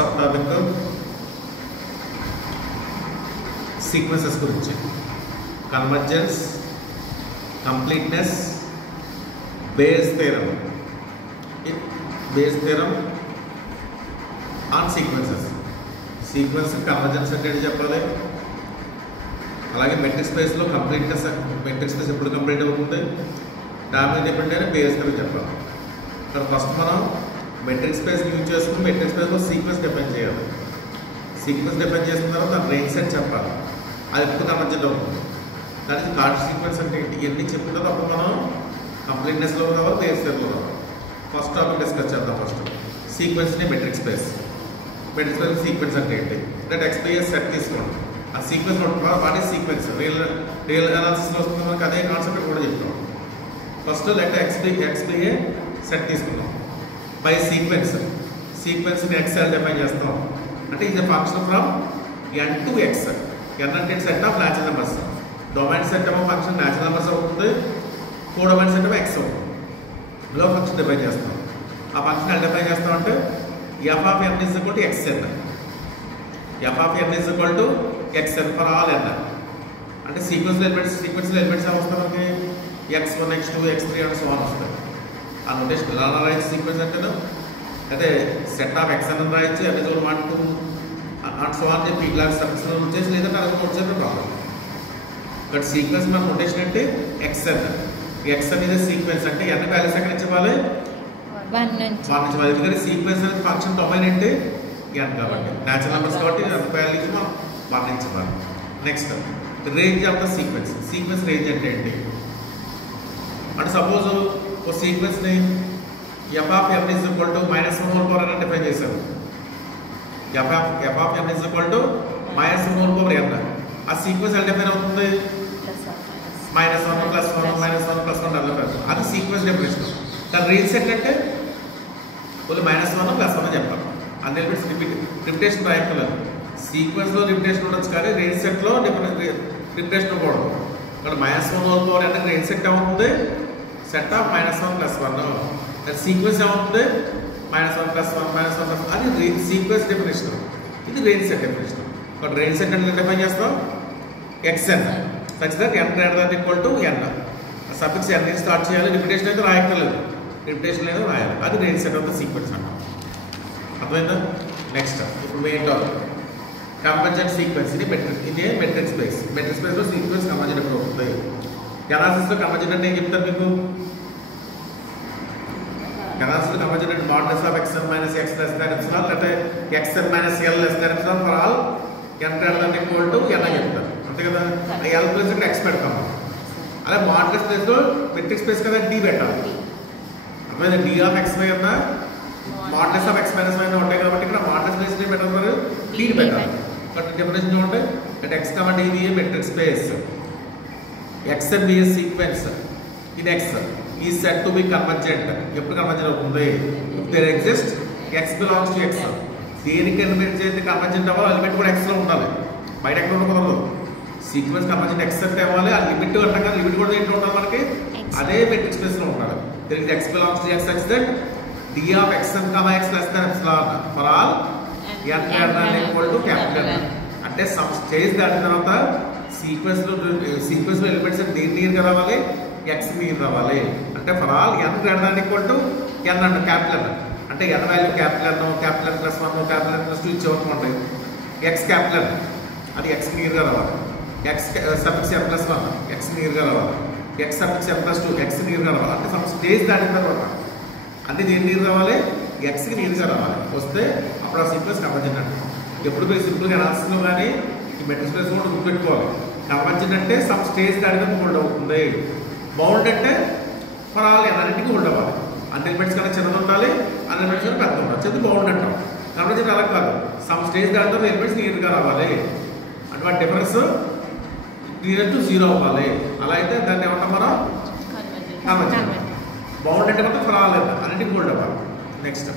Topic sequences గురించి convergence, completeness, base theorem on sequences. Sequence convergence అంటే ఏంటి చెప్పాలి, అలాగే మెట్రిక్ స్పేస్లో కంప్లీట్నెస్, మెట్రిక్ స్పేస్ ఎప్పుడు కంప్లీట్ అవుతుంది, దాని మీద డిపెండ్ అయిన బేస్ థియరం చెప్పాలి. ఇక్కడ ఫస్ట్ మనం మెట్రిక్ స్పేస్ యూజ్ చేసుకుని మెట్రిక్ స్పేస్లో సీక్వెన్స్ డిఫైన్ చేయాలి. సీక్వెన్స్ డిఫైన్ చేసిన తర్వాత దాని రేంజ్ సెట్ చెప్పాలి, అది ఎప్పుడు కన్వర్జెంట్ అవుతుంది. దానికి కార్డ్ సీక్వెన్స్ అంటే ఇవన్నీ చెప్పిన తర్వాత అప్పుడు మనం కంప్లీట్నెస్లో రావాలి, బేస్ థియరంలో రావాలి. ఫస్ట్ టాపిక్ డిస్కస్ చేద్దాం. ఫస్ట్ సీక్వెన్స్ని metric space. Metric space sequence అంటే ఏంటి అంటే ఎక్స్పీరియన్స్ సెట్ తీసుకోండి. ఆ sequence what is sequence, real అనాలిసిస్లో వస్తుంది మనకి అదే కాన్సెప్ట్ కూడా చెప్తాం. ఫస్ట్ లెట్ ఎక్స్పీఏ సెట్ తీసుకున్నాం బై సీక్వెన్స్. సీక్వెన్స్ని ఎక్స్ డిఫైన్ చేస్తాం అంటే ఇది function from n to x. N అంటే set of natural numbers, domain set of function natural numbers అవుతుంది, codomain set of X అవుతుంది. ఇందులో ఫంక్షన్ డిఫైన్ చేస్తాం. ఆ ఫంక్షన్ ఎలా డిఫైన్ చేస్తాం అంటే f of n is equal to x n. F of n is equal to x n for all n. అంటే సీక్వెన్స్లో ఎలిమెంట్స్ ఏమి వస్తాయి మనకి, x1, x2, x3 and so on వస్తాయి. ఆ నోటేషన్ ఎలా రాయొచ్చు సీక్వెన్స్ అంటేను, అయితే సెట్ ఆఫ్ ఎక్స్ అని రాయొచ్చు, ఎపిసోడ్ 1, 2 అండ్ సో అని చెప్పి ఇట్లా సబ్స్క్రిప్షన్ వచ్చేసి లేదంటే అది వచ్చేది ప్రాబ్లం. బట్ సీక్వెన్స్ మన నోటేషన్ అంటే ఎక్స్ఎన్. ఎక్స్ఎన్ ఇది సీక్వెన్స్ అంటే ఎన్ని వాల్యూస్ ఎక్కడ నుంచి ఇవ్వాలి, 1 నుంచి. ఎందుకంటే సీక్వెన్స్ అనేది ఫంక్షన్ డొమైన్ అంటే ఎన్ కాబట్టి న్యాచురల్ నెంబర్స్ కాబట్టి వాల్యూస్ మనం 1 నుంచి ఇవ్వాలి. Next range of the sequence. Sequence range అంటే ఏంటి అంటే సపోజ్ ఒక సీక్వెన్స్ని f of n is equal to -1 అని డిఫైన్ చేశారు. F of n is equal to -1 n. ఆ సీక్వెన్స్ ఎలా డిఫైన్ అవుతుంది, -1 + 1 డెవలప్. అది సీక్వెన్స్ డెఫినేషన్. దాని రేంజ్ సెట్ అంటే ఓన్లీ -1 + 1 చెప్పాలి. అన్ని ఎలిమెంట్స్ రిపిటేషన్ రాయక్కర్లేదు. సీక్వెన్స్లో రిపిటేషన్ ఉండొచ్చు కానీ రేంజ్ సెట్లో రిపిటేషన్ ఉండకూడదు. ఇక్కడ -1 అంటే రేంజ్ సెట్ ఏమవుతుంది, సెట్ ఆఫ్ -1 + 1. సీక్వెన్స్ ఏమవుతుంది, -1 + 1 అది సీక్వెన్స్ డెఫినేషన్. ఇది రేంజ్ సెట్ డెఫినేషన్. ఇక్కడ రేంజ్ సెట్ అంటే డిఫైన్ చేస్తాం xn such that n > n. Suffix n నుంచి స్టార్ట్ చేయాలి, రిపిటేషన్ అయితే రాయక్కర్లేదు, రిపిటేషన్ అయితే రాయాలి. అది range set of the sequence అంటాం. అర్థమైందా? నెక్స్ట్ ఇప్పుడు మెయిన్ టాపిక్ కన్వర్జెంట్ సీక్వెన్స్. ఇది మెట్రిక్ స్పేస్. మెట్రిక్ స్పేస్లో సీక్వెన్స్ కన్వర్జెంట్ ఎప్పుడు అవుతుంది. అనాలిసిస్లో కన్వర్జెంట్ అంటే ఏం చెప్తారు మీకు, అనాలిసిస్లో కన్వర్జెంట్ అంటే modulus of xn - x less than epsilon లేకపోతే xn - l less than epsilon for all n > n అని చెప్తారు. అంతే కదా, l ప్లస్ ఇక్కడ x పెడతాం. అలా మాడ్యులస్ ప్లేస్లో మెట్రిక్ స్పేస్ కదా d పెట్టాలి. అర్థమైందా, d ఆఫ్ x y అన్న మాడ్యులస్ ఆఫ్ x - y ఉంటాయి కాబట్టి ఇక్కడ మాడ్యులస్ ప్లేస్ పెట్టాలి, d పెట్టాలి. బట్ డెఫినేషన్ చూడండి, అంటే x, d be a metric space. x and b is sequence in x is said to be convergent. ఎప్పుడు convergent అవుతుంది, if there exists x belongs to x. దేనికి element చేస్తే convergent అవ్వాలి, element కూడా x లో ఉండాలి, బయట ఎక్కడ ఉండకూడదు. సీక్వెన్స్ కన్వర్జెంట్ x అంటే అవ్వాలి, ఆ లిమిట్ అంటాం కదా, లిమిట్ కూడా ఏంటి ఉండాలి మనకి, అదే మెట్రిక్ స్పేస్ లో ఉండాలి. there is x belongs to x such that d of xn, x less than epsilon for all n > N. అంటే సమ్ స్టేజ్ దాటిన తర్వాత సీక్వెన్స్లో ఎలిమెంట్స్ దేని నియర్గా రావాలి, ఎక్స్ నియర్ రావాలి. అంటే ఫర్ ఆల్ n > n అంటే క్యాపిటల్ N. అంటే n value capital N, capital N + 1, capital N + 2 ఇచ్చేవరకు ఎక్స్ క్యాపిటల్ N అది ఎక్స్ నియర్గా రావాలి. ఎక్స్ సఫిక్స్ m + 1 ఎక్స్ నియర్గా రావాలి. ఎక్స్ సఫిక్స్ m + 2 ఎక్స్ నియర్గా రావాలి. అంటే సమ్ స్టేజ్ దాటిన తర్వాత అంటే దేని నియర్ రావాలి, ఎక్స్కి నియర్గా రావాలి. వస్తే అప్పుడు ఆ సీక్వెన్స్ కన్వర్జెంట్ అంటే. ఎప్పుడు మీరు సింపుల్గా అనాలిసిస్లో కానీ ఈ మెట్రిక్ స్పేస్ కూడా గుర్తుపెట్టుకోవాలి. కన్వర్జెంట్ అంటే సమ్ స్టేజ్ దాటిన హోల్డ్ అవుతుంది. బౌండ్ అంటే ఫర్ ఆల్ అన్నింటికి హోల్డ్ అవ్వాలి. అన్ని ఎలిమెంట్స్ కన్నా చిన్నది ఉండాలి, అన్ని ఎలిమెంట్స్ కన్నా పెద్ద ఉండాలి, అది బౌండ్ అంటాం. కన్వర్జెంట్ అలా కాదు, సమ్ స్టేజ్ దాటిన ఎలిమెంట్స్ నియర్గా రావాలి. అటువంటి డిఫరెన్స్ నియర్ టు 0 అవ్వాలి. అలా అయితే దాన్ని ఏమంటాం మనం, కన్వర్జెంట్. బౌండ్ అంటే మాత్రం ఫర్ ఆల్ అన్నింటికి హోల్డ్ అవ్వాలి. నెక్స్ట్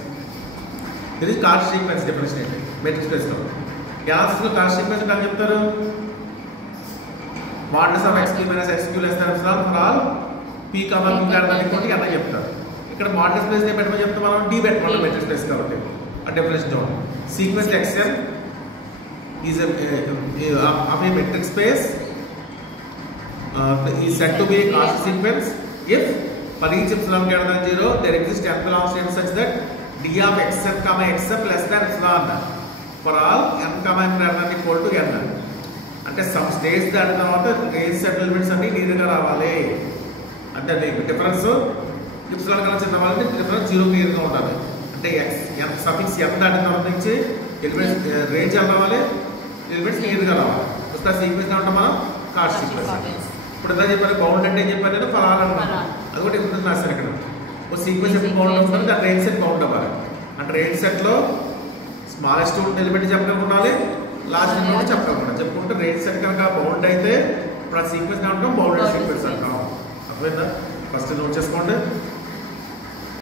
ఇది కార్డ్ సీక్వెన్స్ డెఫినేషన్ ఏంటి మెట్రిక్ స్పేస్లో. అనాలిసిస్లో కార్డ్ సీక్వెన్స్ అంటే చెప్తారు modulus of xp - xq less than epsilon for all p, q > n చెప్తారు. ఇక్కడ మాడ్యులస్ స్పేస్ పెట్టమని చెప్తే మనం d పెట్టమని మెట్రిక్ స్పేస్ కాబట్టి ఆ డెఫినేషన్ చూడండి. Sequence xn is of a metric space is said to be a Cauchy sequence if for each epsilon greater than 0 there exists n belongs to n such that d of xn comma xm less than epsilon for all n comma n greater than equal to n. అంటే some stage దాని తర్వాత range set elements అన్ని నీరుగా రావాలి అంటే difference epsilon కన్నా చిన్న వాళ్ళకి డిఫరెన్స్ 0 క్లియర్గా ఉండాలి. అంటే n సఫిక్స్ n దాటిన తర్వాత నుంచి ఎలిమెంట్స్ రేంజ్ ఎలా రావాలి, ఎలిమెంట్స్ క్లియర్గా రావాలి. ఒకసారి సీక్వెన్స్ ఉంటాం మనం కార్డ్ సీక్వెన్స్. ఇప్పుడు ఎంత చెప్పాను బౌండ్ అంటే ఏం చెప్పాను నేను ఫలాలు అంటున్నాను. అది కూడా ఇప్పుడు రాశాను ఇక్కడ. ఒక సీక్వెన్స్ ఎప్పుడు బౌండ్ అవుతుంది దాని రేంజ్ సెట్ బౌండ్ అవ్వాలి. అంటే రేంజ్ సెట్లో స్మాలెస్ట్ ఎలిమెంట్ చెప్పగలుగుండాలి, లాస్ట్ ఎలిమెంట్ చెప్పగలుగుతాం. చెప్పుకుంటే రేంజ్ సెట్ కనుక బౌండ్ అయితే ఇప్పుడు ఆ సీక్వెన్స్ అంటాం బౌండెడ్ సీక్వెన్స్ అంటాం. అర్థమైందా? ఫస్ట్ నోట్ చేసుకోండి.